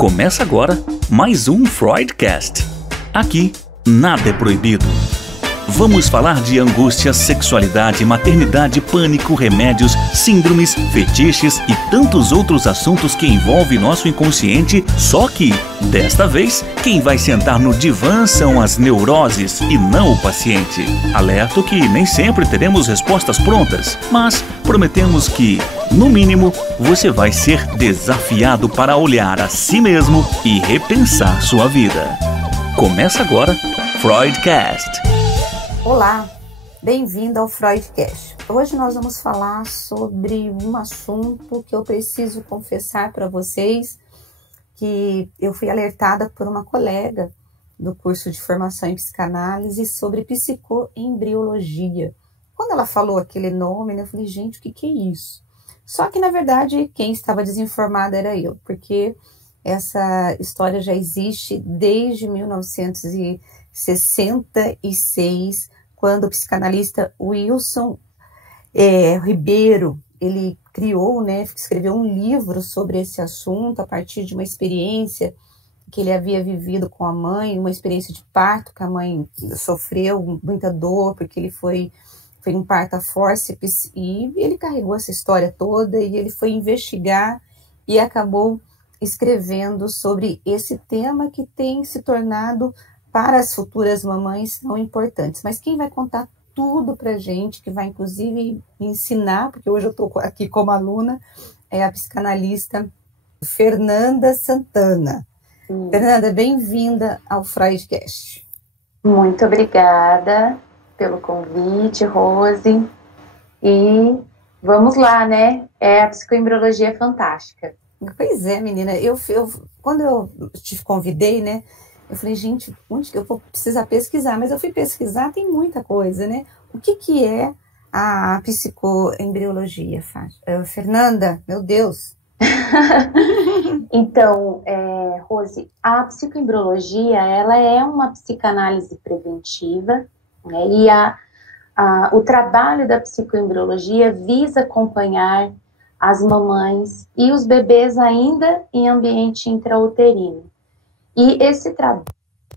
Começa agora mais um Freudcast. Aqui, nada é proibido. Vamos falar de angústia, sexualidade, maternidade, pânico, remédios, síndromes, fetiches e tantos outros assuntos que envolvem nosso inconsciente, só que, desta vez, quem vai sentar no divã são as neuroses e não o paciente. Alerto que nem sempre teremos respostas prontas, mas prometemos que, no mínimo, você vai ser desafiado para olhar a si mesmo e repensar sua vida. Começa agora, Freudcast. Olá, bem-vindo ao Freudcast. Hoje nós vamos falar sobre um assunto que eu preciso confessar para vocês que eu fui alertada por uma colega do curso de formação em psicanálise sobre psicoembriologia. Quando ela falou aquele nome, eu falei, gente, o que é isso? Só que, na verdade, quem estava desinformada era eu, porque essa história já existe desde 1966, quando o psicanalista Wilson Ribeiro, ele criou, escreveu um livro sobre esse assunto a partir de uma experiência que ele havia vivido com a mãe, uma experiência de parto, que a mãe sofreu muita dor, porque ele foi um parto a fórceps, e ele carregou essa história toda, e ele foi investigar e acabou escrevendo sobre esse tema que tem se tornado para as futuras mamães tão importantes. Mas quem vai contar tudo para a gente, que vai inclusive me ensinar, porque hoje eu estou aqui como aluna, é a psicanalista Fernanda Santana. Fernanda, bem-vinda ao Freudcast. Muito obrigada pelo convite, Rose. E vamos lá, né? A psicoembriologia é fantástica. Pois é, menina. Quando eu te convidei, eu falei, gente, onde que eu vou precisar pesquisar? Mas eu fui pesquisar, tem muita coisa, né? O que é a psicoembriologia, Fernanda? Meu Deus! Então, Rose, a psicoembriologia, ela é uma psicanálise preventiva, né? E o trabalho da psicoembriologia visa acompanhar as mamães e os bebês ainda em ambiente intrauterino. E esse trabalho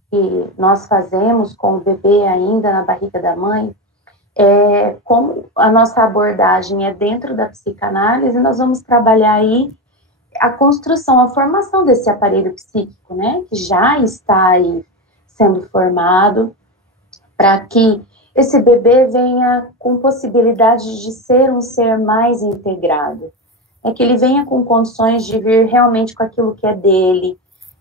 que nós fazemos com o bebê ainda na barriga da mãe, como a nossa abordagem é dentro da psicanálise, nós vamos trabalhar aí a construção, a formação desse aparelho psíquico, né, que já está aí sendo formado, para que esse bebê venha com possibilidade de ser um ser mais integrado, que ele venha com condições de vir realmente com aquilo que é dele.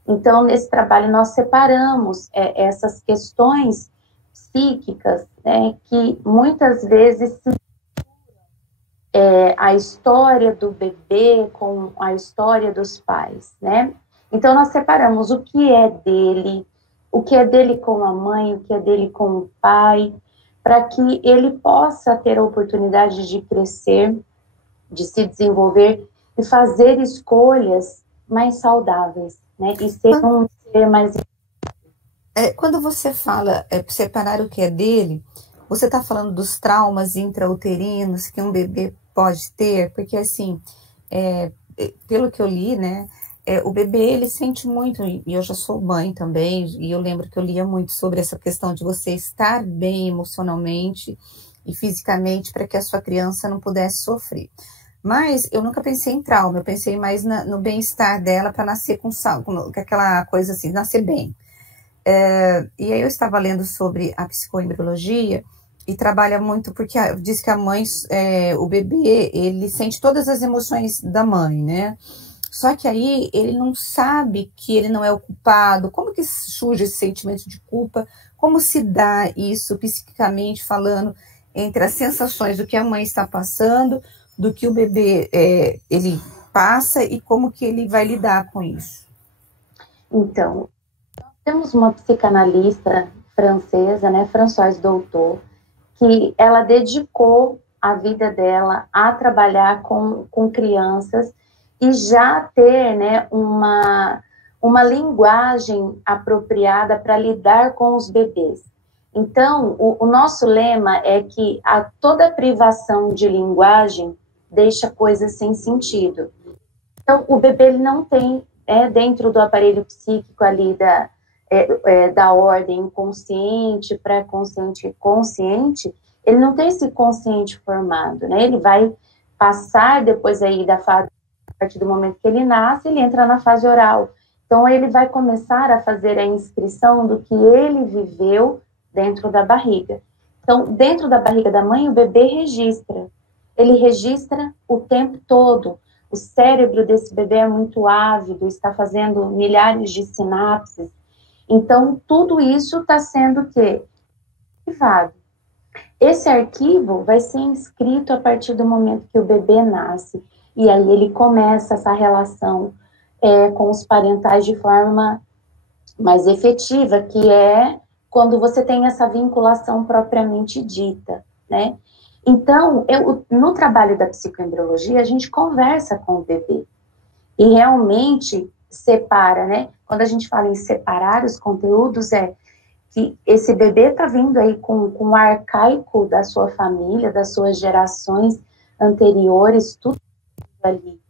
Então, nesse trabalho, nós separamos essas questões psíquicas, né, que muitas vezes a história do bebê com a história dos pais, né? Então, nós separamos o que é dele com a mãe, o que é dele com o pai, para que ele possa ter a oportunidade de crescer, de se desenvolver e fazer escolhas mais saudáveis, né? E ser um ser mais... Quando você fala separar o que é dele, você está falando dos traumas intrauterinos que um bebê pode ter? Porque, assim, pelo que eu li, o bebê, ele sente muito, e eu já sou mãe também, e eu lembro que eu lia muito sobre essa questão de você estar bem emocionalmente e fisicamente para que a sua criança não pudesse sofrer. Mas eu nunca pensei em trauma, eu pensei mais no bem-estar dela para nascer com aquela coisa assim, nascer bem. E aí eu estava lendo sobre a psicoembriologia e trabalha muito, porque diz que a mãe, o bebê, ele sente todas as emoções da mãe, né? Só que aí ele não sabe que ele não é o culpado. Como que surge esse sentimento de culpa? Como se dá isso, psiquicamente falando, entre as sensações do que a mãe está passando, do que o bebê ele passa e como que ele vai lidar com isso? Então, temos uma psicanalista francesa, Françoise Doutor, que ela dedicou a vida dela a trabalhar com crianças e já ter, uma linguagem apropriada para lidar com os bebês. Então, o nosso lema é que toda privação de linguagem deixa coisas sem sentido. Então, o bebê ele não tem dentro do aparelho psíquico ali da ordem inconsciente, pré-consciente e consciente, ele não tem esse consciente formado, né? Ele vai passar depois aí da fase, a partir do momento que ele nasce, ele entra na fase oral. Então, ele vai começar a fazer a inscrição do que ele viveu dentro da barriga. Então, dentro da barriga da mãe, o bebê registra. Ele registra o tempo todo. O cérebro desse bebê é muito ávido, está fazendo milhares de sinapses. Então, tudo isso está sendo o quê? Arquivado. Esse arquivo vai ser inscrito a partir do momento que o bebê nasce. E aí ele começa essa relação com os parentais de forma mais efetiva, que é quando você tem essa vinculação propriamente dita, né? Então, no trabalho da psicoembriologia, a gente conversa com o bebê e realmente separa, né? Quando a gente fala em separar os conteúdos, que esse bebê está vindo aí com o arcaico da sua família, das suas gerações anteriores, tudo ali,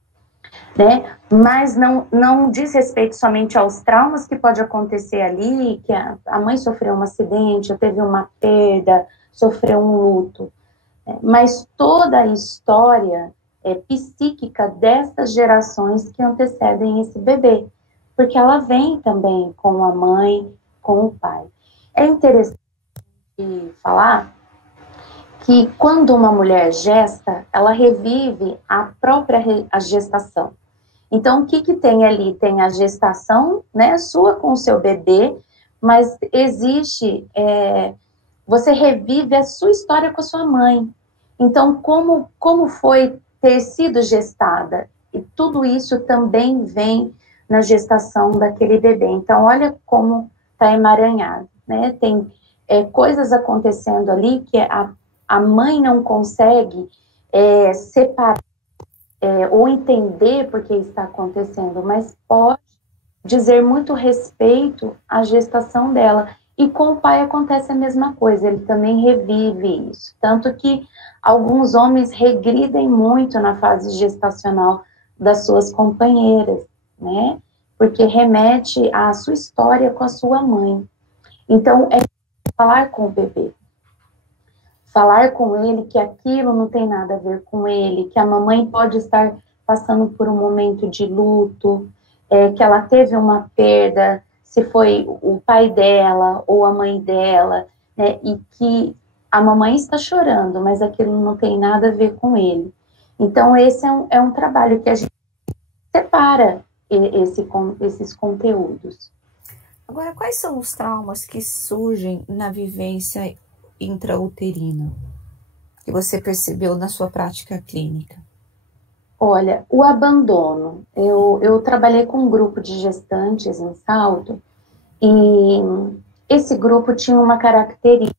né? Mas não diz respeito somente aos traumas que pode acontecer ali, que a mãe sofreu um acidente, ou teve uma perda, sofreu um luto, né? Mas toda a história psíquica dessas gerações que antecedem esse bebê, porque ela vem também com a mãe, com o pai. É interessante falar que quando uma mulher gesta, ela revive a própria gestação. Então, o que tem ali? Tem a gestação, né, sua com o seu bebê, mas existe, você revive a sua história com a sua mãe. Então, como foi ter sido gestada? E tudo isso também vem na gestação daquele bebê. Então, olha como está emaranhado, né? Tem coisas acontecendo ali que a mãe não consegue separar ou entender por que está acontecendo, mas pode dizer muito respeito à gestação dela. E com o pai acontece a mesma coisa, ele também revive isso. Tanto que alguns homens regridem muito na fase gestacional das suas companheiras, né? Porque remete à sua história com a sua mãe. Então, falar com o bebê. Falar com ele que aquilo não tem nada a ver com ele, que a mamãe pode estar passando por um momento de luto, que ela teve uma perda, se foi o pai dela ou a mãe dela, né, e que a mamãe está chorando, mas aquilo não tem nada a ver com ele. Então, esse é um trabalho que a gente separa esses conteúdos. Agora, quais são os traumas que surgem na vivência intrauterina, que você percebeu na sua prática clínica? Olha, o abandono. Eu trabalhei com um grupo de gestantes em Salto, e esse grupo tinha uma característica.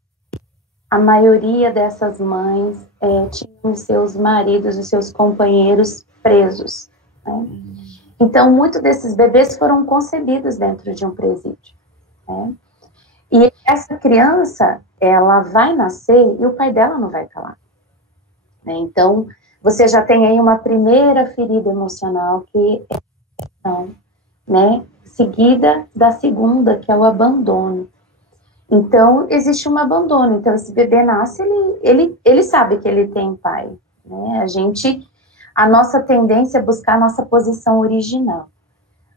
A maioria dessas mães tinham seus maridos e seus companheiros presos, né? Então, muitos desses bebês foram concebidos dentro de um presídio, né? E essa criança, ela vai nascer e o pai dela não vai estar lá, né? Então, você já tem aí uma primeira ferida emocional que né, seguida da segunda, que é o abandono. Então, existe um abandono. Então, esse bebê nasce, ele sabe que ele tem pai, né? A nossa tendência é buscar a nossa posição original,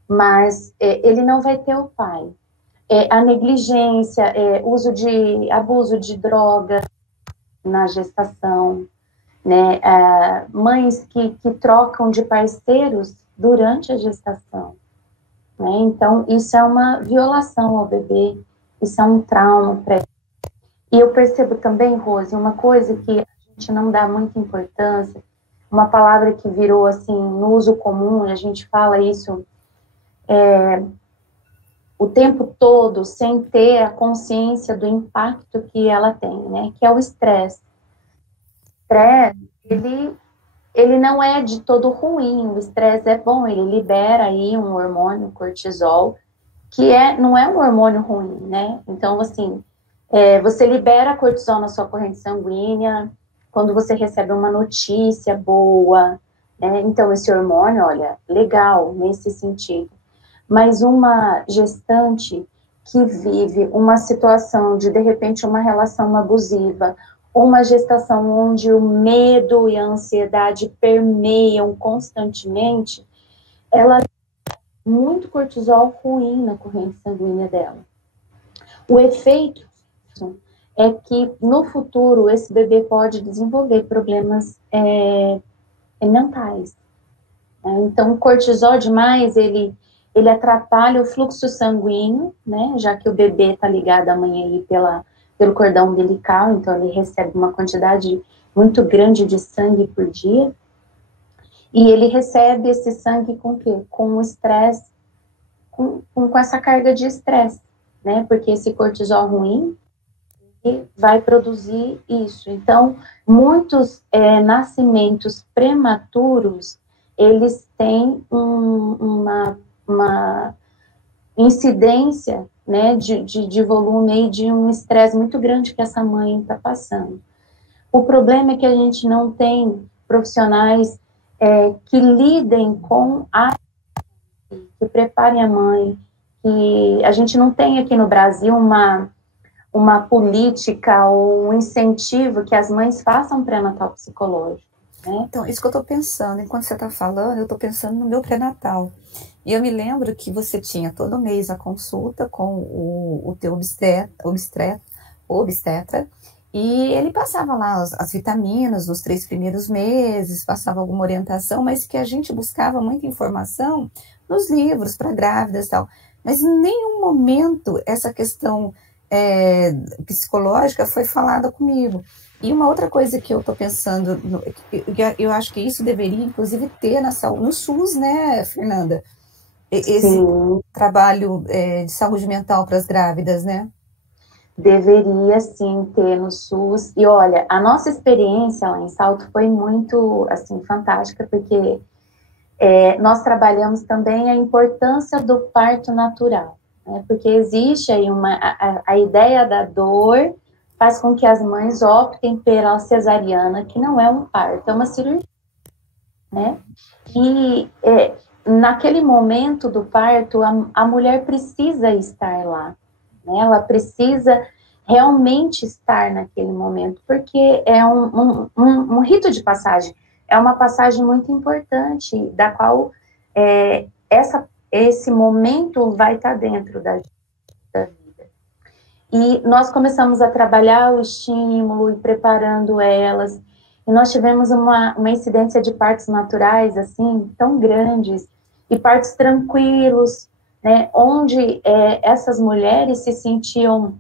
mas ele não vai ter o pai. A negligência, abuso de droga na gestação, né? Mães que trocam de parceiros durante a gestação, né? Então, isso é uma violação ao bebê, isso é um trauma para ele. E eu percebo também, Rose, uma coisa que a gente não dá muita importância, uma palavra que virou, assim, no uso comum, a gente fala isso o tempo todo, sem ter a consciência do impacto que ela tem, né? Que é o estresse. O estresse, ele não é de todo ruim, o estresse é bom, ele libera aí um hormônio, cortisol, que não é um hormônio ruim, né? Então, assim, você libera cortisol na sua corrente sanguínea quando você recebe uma notícia boa, né? Então, esse hormônio, olha, legal nesse sentido. mas uma gestante que vive uma situação de repente, uma relação abusiva, uma gestação onde o medo e a ansiedade permeiam constantemente, ela tem muito cortisol ruim na corrente sanguínea dela. O efeito é que, no futuro, esse bebê pode desenvolver problemas mentais. Então, o cortisol demais, ele atrapalha o fluxo sanguíneo, né, já que o bebê está ligado à mãe aí pelo cordão umbilical, então ele recebe uma quantidade muito grande de sangue por dia, e ele recebe esse sangue com o quê? Com o estresse, com essa carga de estresse, né, porque esse cortisol ruim vai produzir isso. Então, muitos nascimentos prematuros, eles têm uma incidência, né, de volume e de um estresse muito grande que essa mãe está passando. O problema é que a gente não tem profissionais que lidem com que preparem a mãe, que a gente não tem aqui no Brasil uma política ou um incentivo que as mães façam pré-natal psicológico, né? Então, isso que eu estou pensando, enquanto você está falando, eu estou pensando no meu pré-natal. E eu me lembro que você tinha todo mês a consulta com o teu obstetra, e ele passava lá as vitaminas nos 3 primeiros meses, passava alguma orientação, mas que a gente buscava muita informação nos livros para grávidas e tal. Mas em nenhum momento essa questão psicológica foi falada comigo. E uma outra coisa que eu estou pensando, eu acho que isso deveria, inclusive, ter no SUS, né, Fernanda? Esse Sim. Trabalho de saúde mental para as grávidas, né? Deveria, sim, ter no SUS. E, olha, a nossa experiência lá em Salto foi muito, assim, fantástica, porque nós trabalhamos também a importância do parto natural, né? Porque existe aí a ideia da dor faz com que as mães optem pela cesariana, que não é um parto, é uma cirurgia, né? E naquele momento do parto, a mulher precisa estar lá, né? Ela precisa realmente estar naquele momento, porque é um rito de passagem, é uma passagem muito importante, da qual esse momento vai estar dentro da vida. E nós começamos a trabalhar o estímulo e preparando elas, e nós tivemos uma incidência de partos naturais, assim, tão grandes, e partos tranquilos, né, onde essas mulheres se sentiam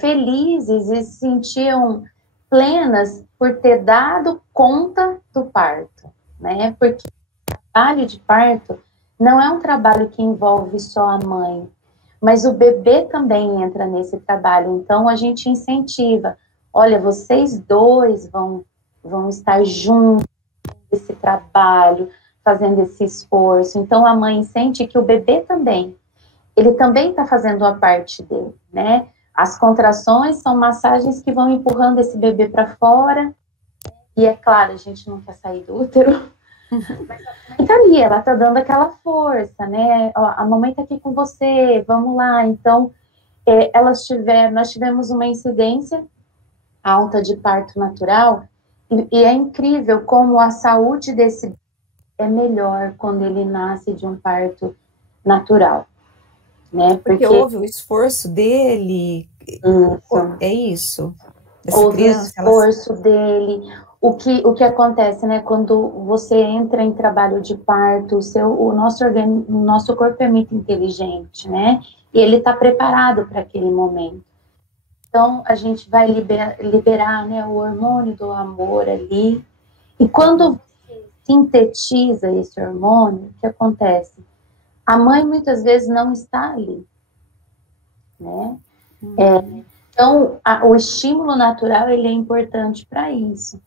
felizes e se sentiam plenas por ter dado conta do parto, né, porque o trabalho de parto não é um trabalho que envolve só a mãe, mas o bebê também entra nesse trabalho. Então, a gente incentiva, olha, vocês dois vão estar juntos nesse trabalho, fazendo esse esforço. Então, a mãe sente que o bebê também, ele também está fazendo a parte dele, né? As contrações são massagens que vão empurrando esse bebê para fora, e é claro, a gente não quer sair do útero, mas a mãe tá ali, ela tá dando aquela força, né? Ó, a mamãe tá aqui com você, vamos lá. Então, nós tivemos uma incidência alta de parto natural, e é incrível como a saúde desse bebê é melhor quando ele nasce de um parto natural, né? Porque houve o esforço dele. Isso. É isso. Houve o esforço dele. O que acontece, né, quando você entra em trabalho de parto, o nosso corpo é muito inteligente, né, e ele está preparado para aquele momento. Então, a gente vai liberar, né, o hormônio do amor ali, e quando você sintetiza esse hormônio, o que acontece? A mãe, muitas vezes, não está ali, né, então, o estímulo natural, ele é importante para isso.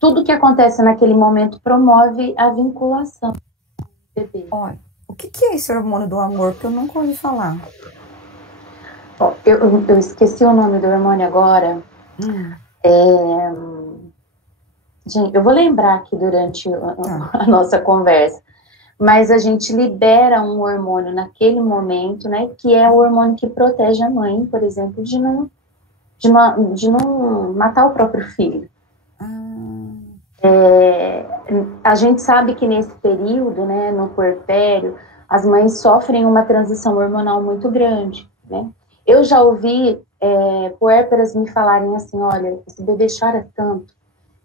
Tudo que acontece naquele momento promove a vinculação do bebê. Olha, o que é esse hormônio do amor? Que eu nunca ouvi falar. Eu esqueci o nome do hormônio agora. Gente, eu vou lembrar aqui durante a nossa conversa. mas a gente libera um hormônio naquele momento, né, que é o hormônio que protege a mãe, por exemplo, de não matar o próprio filho. A gente sabe que nesse período, né, no puerpério, as mães sofrem uma transição hormonal muito grande, né? Eu já ouvi puérperas me falarem assim, olha, esse bebê chora tanto,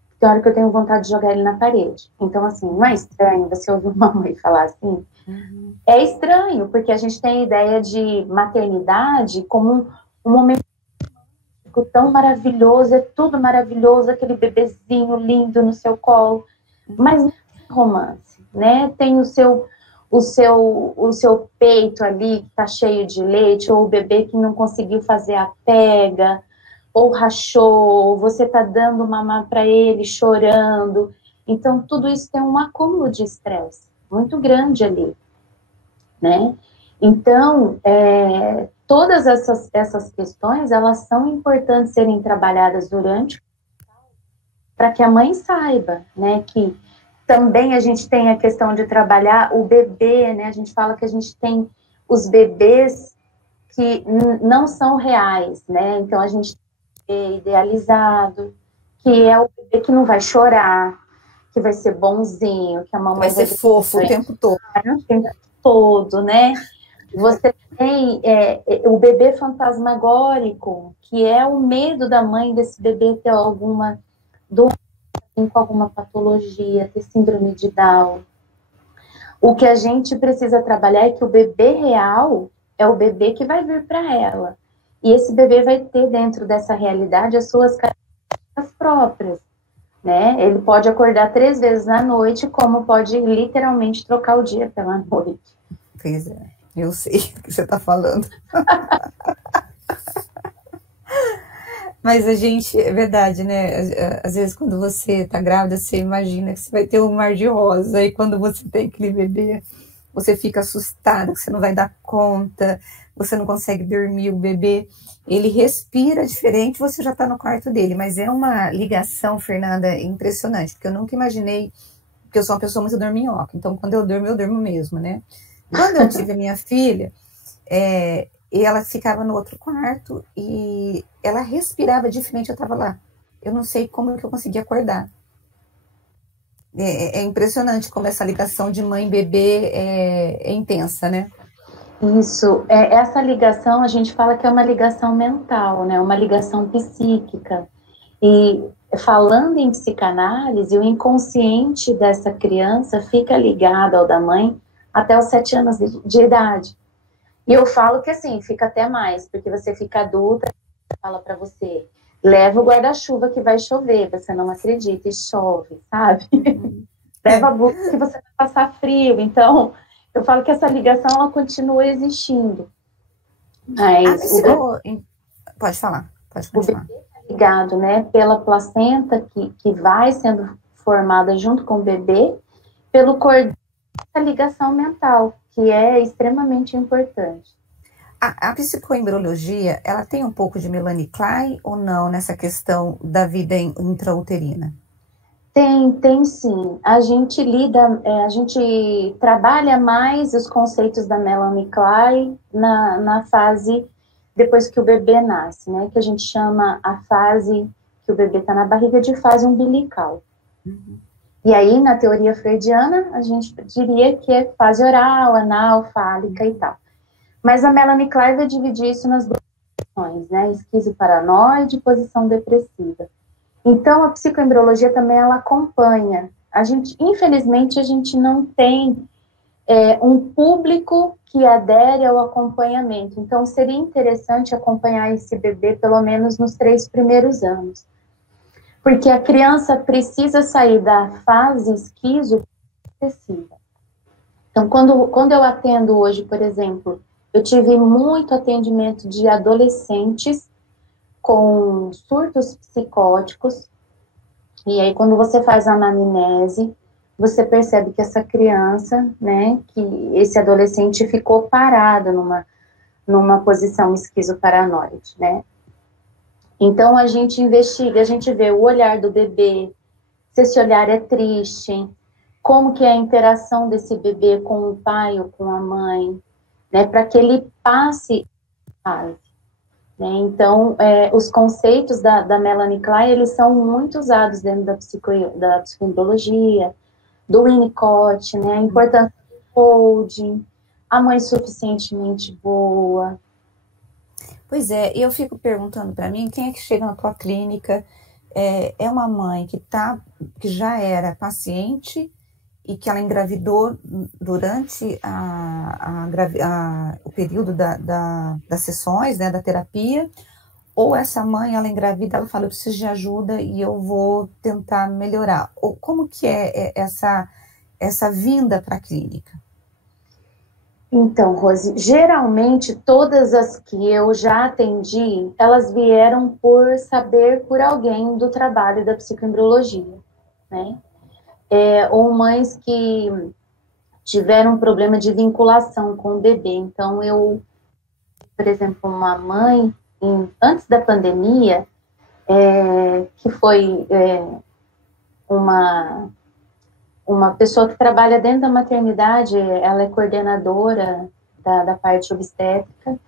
que tem hora que eu tenho vontade de jogar ele na parede. Então, assim, não é estranho você ouvir uma mãe falar assim? Uhum. É estranho, porque a gente tem a ideia de maternidade como um momento tão maravilhoso, é tudo maravilhoso, aquele bebezinho lindo no seu colo, mas não é romance, né? Tem o seu peito ali que tá cheio de leite, ou o bebê que não conseguiu fazer a pega, ou rachou, ou você tá dando mamar para ele chorando. Então, tudo isso tem um acúmulo de estresse muito grande ali, né? Então, todas essas questões, elas são importantes serem trabalhadas durante, para que a mãe saiba, né, que também a gente tem a questão de trabalhar o bebê, né, a gente fala que a gente tem os bebês que não são reais, né, então a gente tem idealizado, que é o bebê que não vai chorar, que vai ser bonzinho, que a mamãe vai ser fofo o tempo todo. O tempo todo, né? Você tem o bebê fantasmagórico, que é o medo da mãe desse bebê ter alguma doença, com alguma patologia, ter síndrome de Down. O que a gente precisa trabalhar é que o bebê real é o bebê que vai vir para ela. E esse bebê vai ter dentro dessa realidade as suas características próprias, né? Ele pode acordar 3 vezes na noite, como pode literalmente trocar o dia pela noite. Pois é. Eu sei o que você está falando. Mas a gente, é verdade, né? Às vezes quando você está grávida, você imagina que você vai ter um mar de rosa. E quando você tem aquele bebê, você fica assustada, que você não vai dar conta, você não consegue dormir. O bebê, ele respira diferente, você já está no quarto dele. Mas é uma ligação, Fernanda, impressionante. Porque eu nunca imaginei, porque eu sou uma pessoa muito dorminhoca. Então, quando eu durmo mesmo, né? Quando eu tive a minha filha, ela ficava no outro quarto e ela respirava diferente, eu estava lá. Eu não sei como que eu consegui acordar. É impressionante como essa ligação de mãe e bebê é intensa, né? Isso, essa ligação a gente fala que é uma ligação mental, né? Uma ligação psíquica. E falando em psicanálise, o inconsciente dessa criança fica ligado ao da mãe até os 7 anos de idade. E eu falo que assim, fica até mais, porque você fica adulta, fala para você, leva o guarda-chuva que vai chover, você não acredita e chove, sabe? Leva a blusa que você vai passar frio. Então, eu falo que essa ligação, ela continua existindo. Mas pode falar, pode continuar. O bebê é ligado, né, pela placenta que vai sendo formada junto com o bebê, pelo cordão, essa ligação mental, que é extremamente importante. A psicoembriologia, ela tem um pouco de Melanie Klein ou não nessa questão da vida intrauterina? Tem sim. A gente a gente trabalha mais os conceitos da Melanie Klein na fase depois que o bebê nasce, né? Que a gente chama a fase que o bebê está na barriga de fase umbilical. Uhum. E aí, na teoria freudiana, a gente diria que é fase oral, anal, fálica e tal. Mas a Melanie Klein vai dividir isso nas 2 posições, né? Esquizoparanoide e posição depressiva. Então, a psicoembriologia também, ela acompanha. Infelizmente, a gente não tem um público que adere ao acompanhamento. Então, seria interessante acompanhar esse bebê pelo menos nos 3 primeiros anos. Porque a criança precisa sair da fase esquizo-depressiva. Então, quando eu atendo hoje, por exemplo, eu tive muito atendimento de adolescentes com surtos psicóticos, e aí quando você faz a anamnese, você percebe que essa criança, né, que esse adolescente ficou parado numa posição esquizoparanoide, né. Então, a gente investiga, a gente vê o olhar do bebê, se esse olhar é triste, como que é a interação desse bebê com o pai ou com a mãe, né, para que ele passe a fase. Né? Então, os conceitos da Melanie Klein, eles são muito usados dentro da psicoembriologia, do Winnicott, né, a importância do holding, a mãe suficientemente boa. Pois é, eu fico perguntando para mim, quem é que chega na tua clínica, é uma mãe que já era paciente e que ela engravidou durante o período das sessões, né, da terapia, ou essa mãe, ela engravida, ela fala, eu preciso de ajuda e eu vou tentar melhorar. Ou como que é essa vinda para a clínica? Então, Rose, geralmente todas as que eu já atendi, elas vieram por saber por alguém do trabalho da psicoembriologia, né? Ou mães que tiveram um problema de vinculação com o bebê. Então, por exemplo, uma mãe, antes da pandemia, que foi uma pessoa que trabalha dentro da maternidade, ela é coordenadora da parte obstétrica,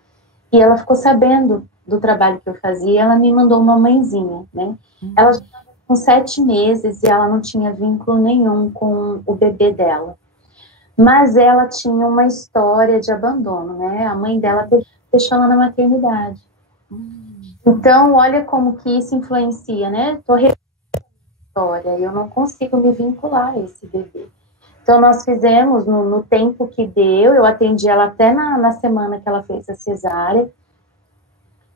e ela ficou sabendo do trabalho que eu fazia, ela me mandou uma mãezinha, né? Ela já estava com 7 meses e ela não tinha vínculo nenhum com o bebê dela. Mas ela tinha uma história de abandono, né? A mãe dela deixou ela na maternidade. Então, olha como que isso influencia, né? História, e eu não consigo me vincular a esse bebê. Então, nós fizemos, no tempo que deu, eu atendi ela até na semana que ela fez a cesárea,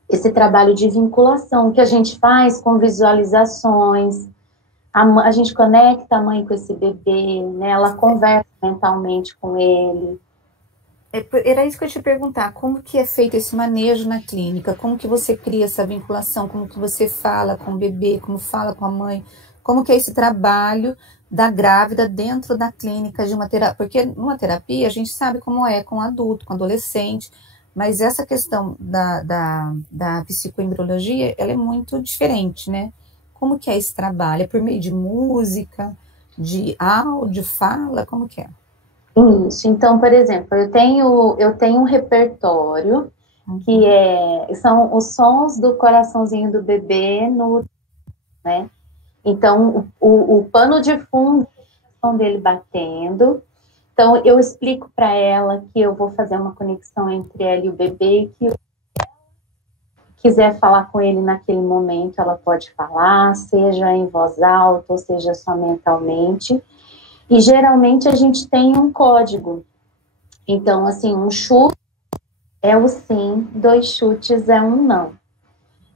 esse trabalho de vinculação que a gente faz com visualizações, a gente conecta a mãe com esse bebê, né? Ela conversa mentalmente com ele. Era isso que eu ia te perguntar, como que é feito esse manejo na clínica? Como que você cria essa vinculação? Como que você fala com o bebê? Como fala com a mãe? Como que é esse trabalho da grávida dentro da clínica de uma terapia? Porque numa terapia a gente sabe como é com adulto, com adolescente, mas essa questão da psicoembriologia, ela é muito diferente, né? Como que é esse trabalho? É por meio de música, de áudio, fala? Como que é? Isso, então, por exemplo, eu tenho um repertório que são os sons do coraçãozinho do bebê, né? Então, o pano de fundo, o som dele batendo. Então, eu explico para ela que eu vou fazer uma conexão entre ela e o bebê, que se quiser falar com ele naquele momento, ela pode falar, seja em voz alta, ou seja só mentalmente. E, geralmente, a gente tem um código. Então, assim, um chute é o sim, 2 chutes é um não.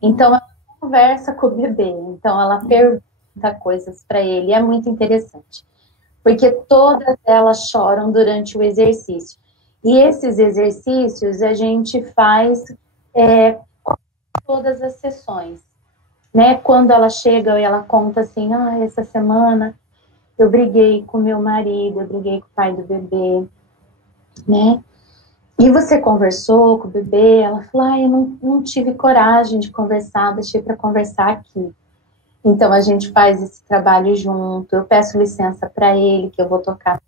Então, ela conversa com o bebê. Então, ela pergunta coisas para ele. É muito interessante. Porque todas elas choram durante o exercício. E esses exercícios a gente faz todas as sessões. Né? Quando ela chega e ela conta assim, essa semana eu briguei com meu marido, eu briguei com o pai do bebê, né? E você conversou com o bebê? Ela falou, eu não tive coragem de conversar, deixei para conversar aqui. Então, a gente faz esse trabalho junto, eu peço licença para ele, que eu vou tocar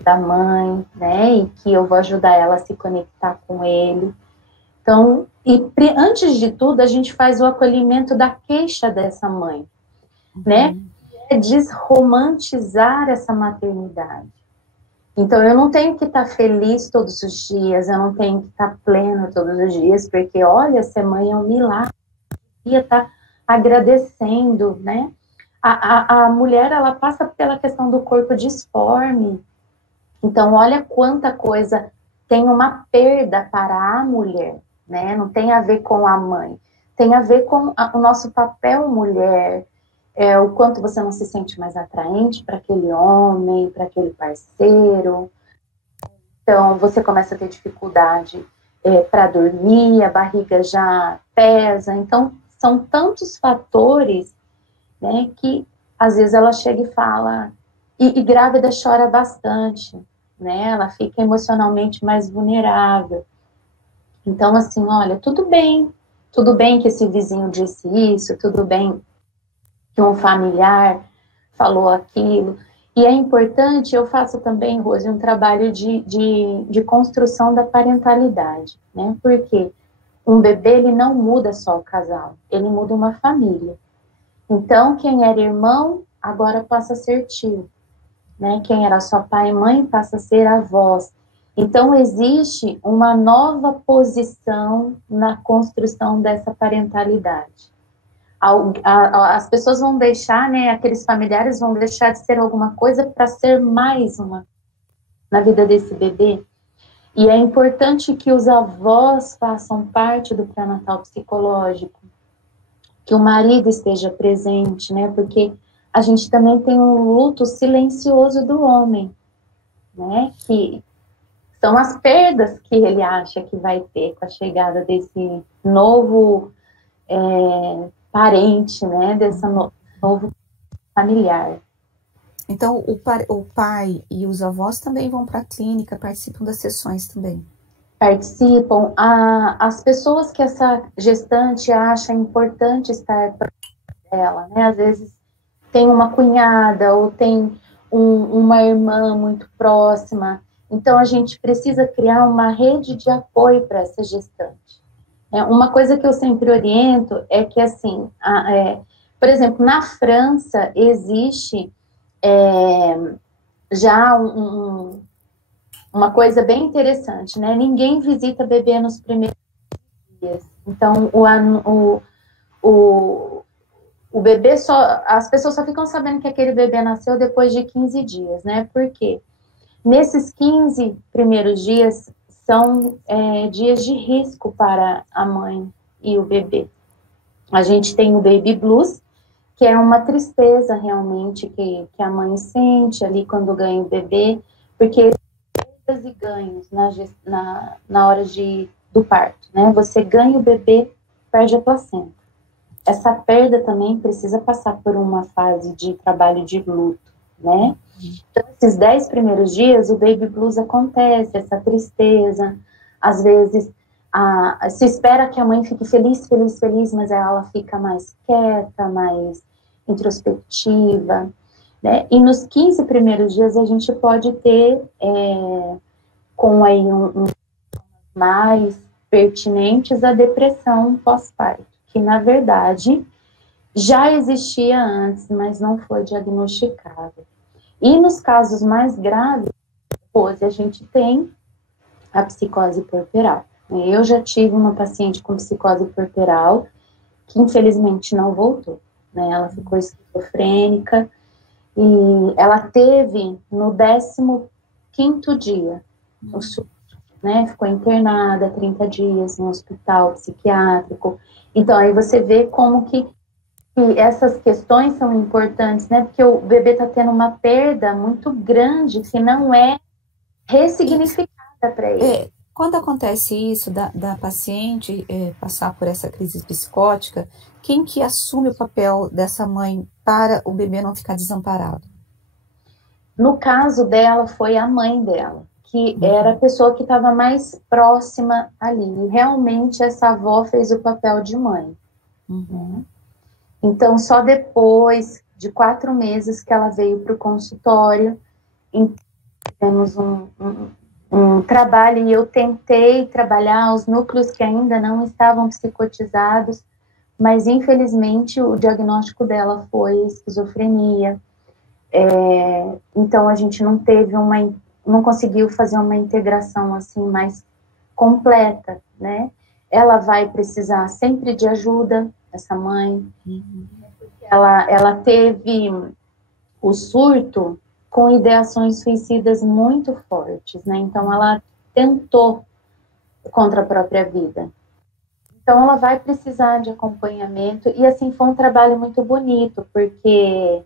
da mãe, né, e que eu vou ajudar ela a se conectar com ele. Então, antes de tudo, a gente faz o acolhimento da queixa dessa mãe, né, é desromantizar essa maternidade. Então, eu não tenho que estar feliz todos os dias, eu não tenho que estar plena todos os dias, porque, olha, ser mãe é um milagre, ia estar agradecendo, né? A mulher, ela passa pela questão do corpo disforme. Então, olha quanta coisa tem uma perda para a mulher, né? Não tem a ver com a mãe. Tem a ver com o nosso papel mulher, o quanto você não se sente mais atraente para aquele homem, para aquele parceiro. Então, você começa a ter dificuldade para dormir, a barriga já pesa. Então, são tantos fatores, né, que às vezes ela chega e fala, e grávida chora bastante, né, ela fica emocionalmente mais vulnerável. Então, assim, olha, tudo bem que esse vizinho disse isso, tudo bem que um familiar falou aquilo, E é importante, eu faço também, Rose, um trabalho de construção da parentalidade, né? Porque um bebê, ele não muda só o casal, ele muda uma família. Então, quem era irmão, agora passa a ser tio, né? Quem era só pai e mãe, passa a ser avós. Então, existe uma nova posição na construção dessa parentalidade. As pessoas vão deixar, né, aqueles familiares vão deixar de ser alguma coisa para ser mais uma na vida desse bebê. E é importante que os avós façam parte do pré-natal psicológico, que o marido esteja presente, né, porque a gente também tem um luto silencioso do homem, né, que são as perdas que ele acha que vai ter com a chegada desse novo parente, né, desse novo familiar. Então, o pai e os avós também vão para a clínica, participam das sessões também? Participam. As pessoas que essa gestante acha importante estar perto dela, né, às vezes tem uma cunhada ou tem uma irmã muito próxima, então a gente precisa criar uma rede de apoio para essa gestante. Uma coisa que eu sempre oriento é que, assim, por exemplo, na França existe já uma coisa bem interessante, né? Ninguém visita bebê nos primeiros dias. Então, o bebê as pessoas só ficam sabendo que aquele bebê nasceu depois de 15 dias, né? Por quê? Nesses 15 primeiros dias são dias de risco para a mãe e o bebê. A gente tem o baby blues, que é uma tristeza realmente que a mãe sente ali quando ganha o bebê, porque perdas e ganhos na hora do parto, né? Você ganha o bebê, perde a placenta. Essa perda também precisa passar por uma fase de trabalho de luto, né? Então, esses 10 primeiros dias, o baby blues acontece, essa tristeza, às vezes se espera que a mãe fique feliz, mas ela fica mais quieta, mais introspectiva, né? E nos 15 primeiros dias a gente pode ter, com aí mais pertinentes, a depressão pós-parto, que na verdade já existia antes, mas não foi diagnosticada. E nos casos mais graves, hoje a gente tem a psicose puerperal. Eu já tive uma paciente com psicose puerperal que infelizmente não voltou, né? Ela ficou esquizofrênica e ela teve no 15º dia o surto, né? Ficou internada 30 dias no hospital psiquiátrico. Então aí você vê como que essas questões são importantes, né? Porque o bebê está tendo uma perda muito grande que não é ressignificada para ele. Quando acontece isso, da paciente passar por essa crise psicótica, quem que assume o papel dessa mãe para o bebê não ficar desamparado? No caso dela, foi a mãe dela, que era a pessoa que estava mais próxima ali. E realmente essa avó fez o papel de mãe. Né? Então, só depois de 4 meses que ela veio para o consultório, temos um trabalho, e eu tentei trabalhar os núcleos que ainda não estavam psicotizados, mas infelizmente o diagnóstico dela foi esquizofrenia. Então a gente não conseguiu fazer uma integração assim mais completa, né? Ela vai precisar sempre de ajuda, essa mãe. Ela teve o surto com ideações suicidas muito fortes, né? Então ela tentou contra a própria vida. Então ela vai precisar de acompanhamento, e assim foi um trabalho muito bonito, porque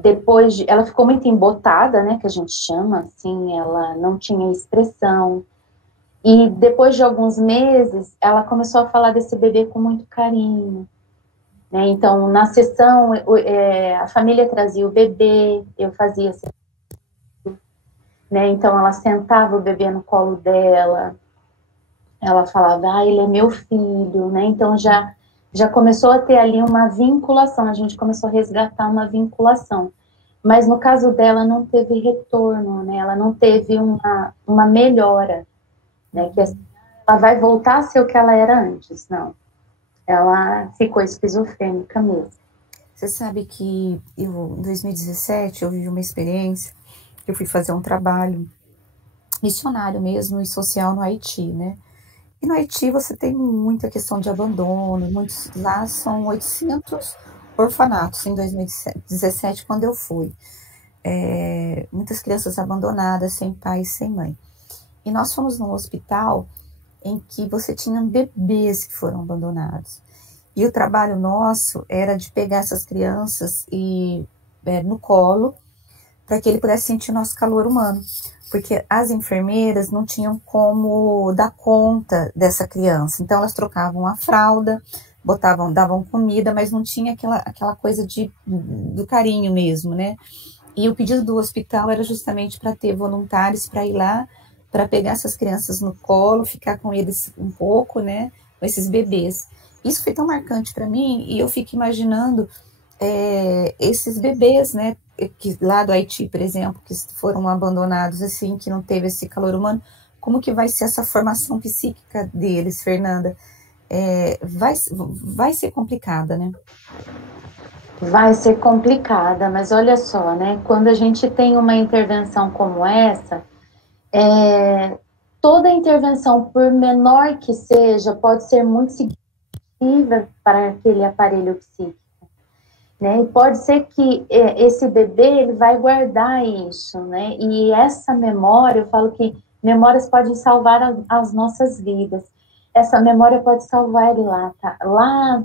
depois ela ficou muito embotada, né, que a gente chama, assim, ela não tinha expressão, e depois de alguns meses ela começou a falar desse bebê com muito carinho, né? Então na sessão a família trazia o bebê, eu fazia assim, né? Então ela sentava o bebê no colo dela, ela falava, ele é meu filho, né? Então já começou a ter ali uma vinculação, a gente começou a resgatar uma vinculação. mas no caso dela não teve retorno, né? Ela não teve uma melhora, né? Que assim, ela vai voltar a ser o que ela era antes, não. Ela ficou esquizofrênica mesmo. Você sabe que em 2017, eu vivi uma experiência, eu fui fazer um trabalho missionário mesmo e social no Haiti, né? E no Haiti você tem muita questão de abandono, muitos, lá são 800 orfanatos em 2017, quando eu fui. Muitas crianças abandonadas, sem pai e sem mãe. E nós fomos num hospital em que você tinha bebês que foram abandonados. E o trabalho nosso era de pegar essas crianças no colo, para que ele pudesse sentir o nosso calor humano. Porque as enfermeiras não tinham como dar conta dessa criança. Então, elas trocavam a fralda, davam comida, mas não tinha aquela coisa do carinho mesmo, né? E o pedido do hospital era justamente para ter voluntários para ir lá, para pegar essas crianças no colo, ficar com eles um pouco, né? Com esses bebês. Isso foi tão marcante para mim, e eu fico imaginando esses bebês, né, que lá do Haiti, por exemplo, que foram abandonados, assim, que não teve esse calor humano, como que vai ser essa formação psíquica deles, Fernanda? Vai ser complicada, né? Vai ser complicada, mas olha só, né, quando a gente tem uma intervenção como essa, toda intervenção, por menor que seja, pode ser muito significativa para aquele aparelho psíquico. Né? E pode ser que esse bebê ele vai guardar isso, né? E essa memória, eu falo que memórias podem salvar as nossas vidas. Essa memória pode salvar ele lá, tá? Lá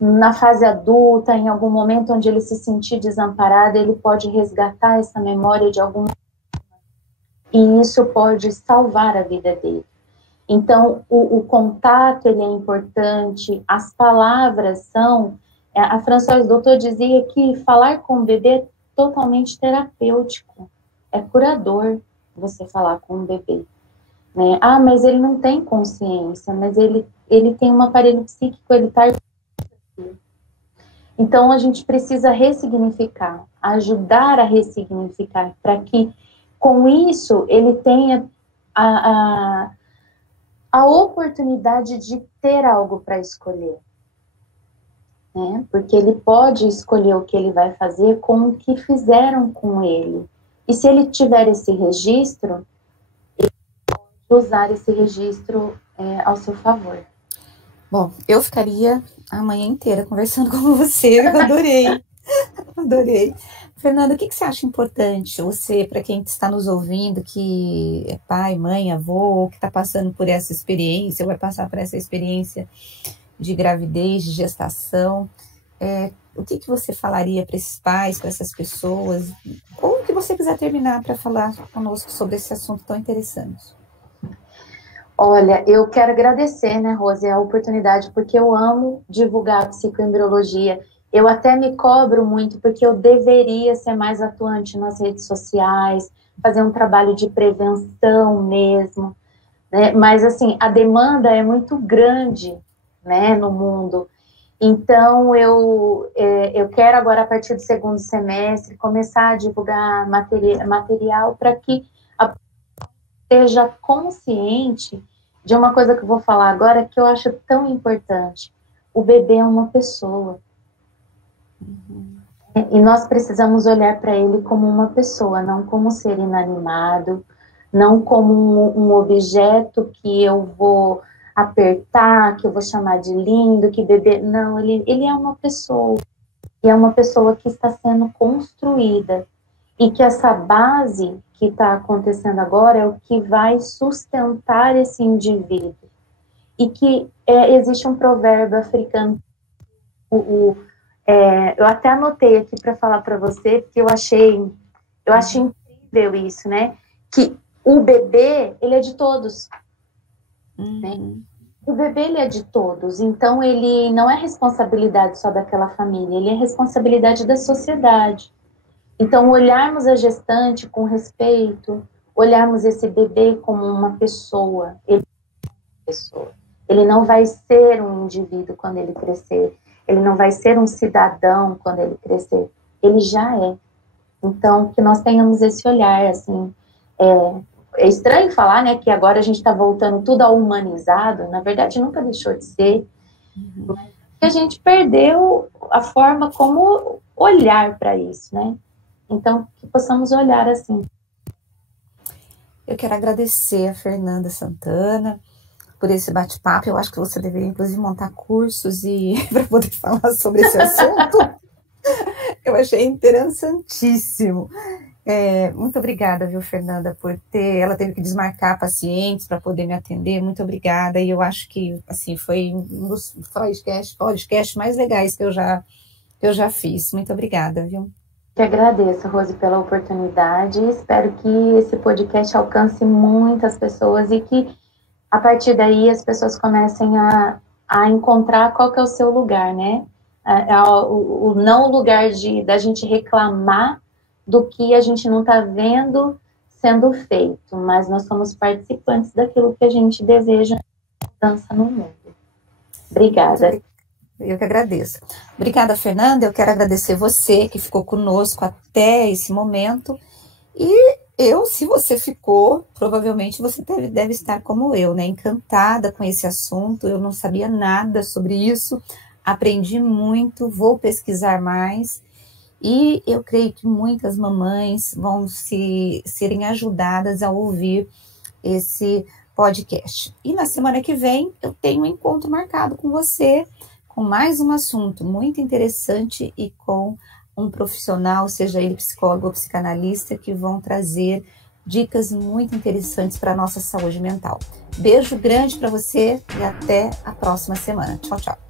na fase adulta, em algum momento onde ele se sentir desamparado, ele pode resgatar essa memória de alguma forma. E isso pode salvar a vida dele. Então, o contato ele é importante, as palavras são... A Françoise Doutor dizia que falar com o bebê é totalmente terapêutico, é curador você falar com o bebê. Né? Ah, mas ele não tem consciência, mas ele tem um aparelho psíquico, ele está... Então, a gente precisa ressignificar, ajudar a ressignificar, para que, com isso, ele tenha a oportunidade de ter algo para escolher. Né? Porque ele pode escolher o que ele vai fazer com o que fizeram com ele. E se ele tiver esse registro, ele pode usar esse registro ao seu favor. Bom, eu ficaria a manhã inteira conversando com você, eu adorei. Adorei. Fernanda, o que você acha importante, você, para quem está nos ouvindo, que é pai, mãe, avô, que está passando por essa experiência, ou vai passar por essa experiência de gravidez, de gestação, o que você falaria para esses pais, para essas pessoas, ou o que você quiser terminar para falar conosco sobre esse assunto tão interessante? Olha, eu quero agradecer, né, Rose, a oportunidade, porque eu amo divulgar a psicoembriologia. Eu até me cobro muito, porque eu deveria ser mais atuante nas redes sociais, fazer um trabalho de prevenção mesmo, né? Mas, assim, a demanda é muito grande, né, no mundo. Então, eu quero agora, a partir do segundo semestre, começar a divulgar material para que a esteja consciente de uma coisa que eu vou falar agora, que eu acho tão importante. O bebê é uma pessoa. E nós precisamos olhar para ele como uma pessoa, não como um ser inanimado, não como um objeto que eu vou apertar, que eu vou chamar de lindo, que bebê... Não, ele é uma pessoa. E é uma pessoa que está sendo construída. E que essa base que está acontecendo agora é o que vai sustentar esse indivíduo. E que existe um provérbio africano, eu até anotei aqui para falar para você, porque eu achei incrível isso, né? Que o bebê, ele é de todos. Né? O bebê, ele é de todos, então ele não é responsabilidade só daquela família, ele é responsabilidade da sociedade. Então, olharmos a gestante com respeito, olharmos esse bebê como uma pessoa, ele não vai ser um indivíduo quando ele crescer, ele não vai ser um cidadão quando ele crescer, ele já é. Então, que nós tenhamos esse olhar, assim, é estranho falar, né, que agora a gente está voltando tudo ao humanizado, na verdade nunca deixou de ser, mas que a gente perdeu a forma como olhar para isso, né? Então, que possamos olhar assim. Eu quero agradecer a Fernanda Santana por esse bate-papo. Eu acho que você deveria, inclusive, montar cursos para poder falar sobre esse assunto. Eu achei interessantíssimo. Muito obrigada, viu, Fernanda, por ela teve que desmarcar pacientes para poder me atender. Muito obrigada. E eu acho que, assim, foi um dos podcasts mais legais que eu já fiz. Muito obrigada, viu? Que agradeço, Rose, pela oportunidade. Espero que esse podcast alcance muitas pessoas e que, a partir daí, as pessoas comecem a encontrar qual que é o seu lugar, né? Não o lugar da gente reclamar do que a gente não está vendo sendo feito, mas nós somos participantes daquilo que a gente deseja mudança no mundo. Obrigada. Eu que agradeço. Obrigada, Fernanda. Eu quero agradecer você que ficou conosco até esse momento. E se você ficou, provavelmente você deve estar como eu, né? Encantada com esse assunto. Eu não sabia nada sobre isso. Aprendi muito, vou pesquisar mais. E eu creio que muitas mamães vão serem ajudadas a ouvir esse podcast. E na semana que vem eu tenho um encontro marcado com você, com mais um assunto muito interessante e com um profissional, seja ele psicólogo ou psicanalista, que vão trazer dicas muito interessantes para a nossa saúde mental. Beijo grande para você e até a próxima semana. Tchau, tchau.